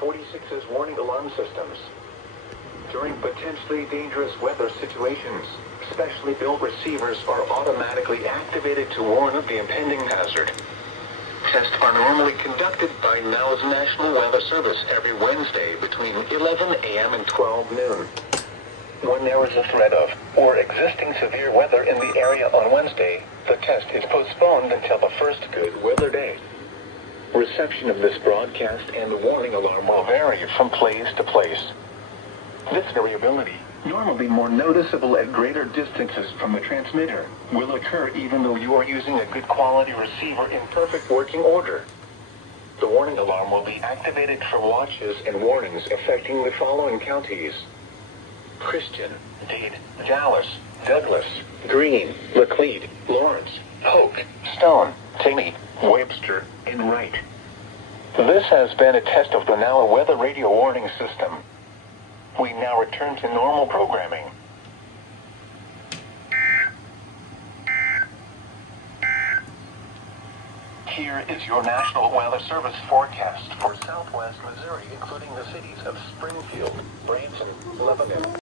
WXL46's warning alarm systems. During potentially dangerous weather situations, specially built receivers are automatically activated to warn of the impending hazard. Tests are normally conducted by NOW's National Weather Service every Wednesday between 11 a.m. and 12 noon. When there is a threat of or existing severe weather in the area on Wednesday, the test is postponed until the first good weather day. Reception of this broadcast and warning alarm will vary from place to place. This variability, normally more noticeable at greater distances from the transmitter, will occur even though you are using a good quality receiver in perfect working order. The warning alarm will be activated for watches and warnings affecting the following counties: Christian, Dade, Dallas, Douglas, Greene, Laclede, Lawrence, Polk, Stone, Taney, Webster, and Wright. This has been a test of the NOW weather radio warning system. We now return to normal programming. Here is your National Weather Service forecast for Southwest Missouri, including the cities of Springfield, Branson, Lebanon,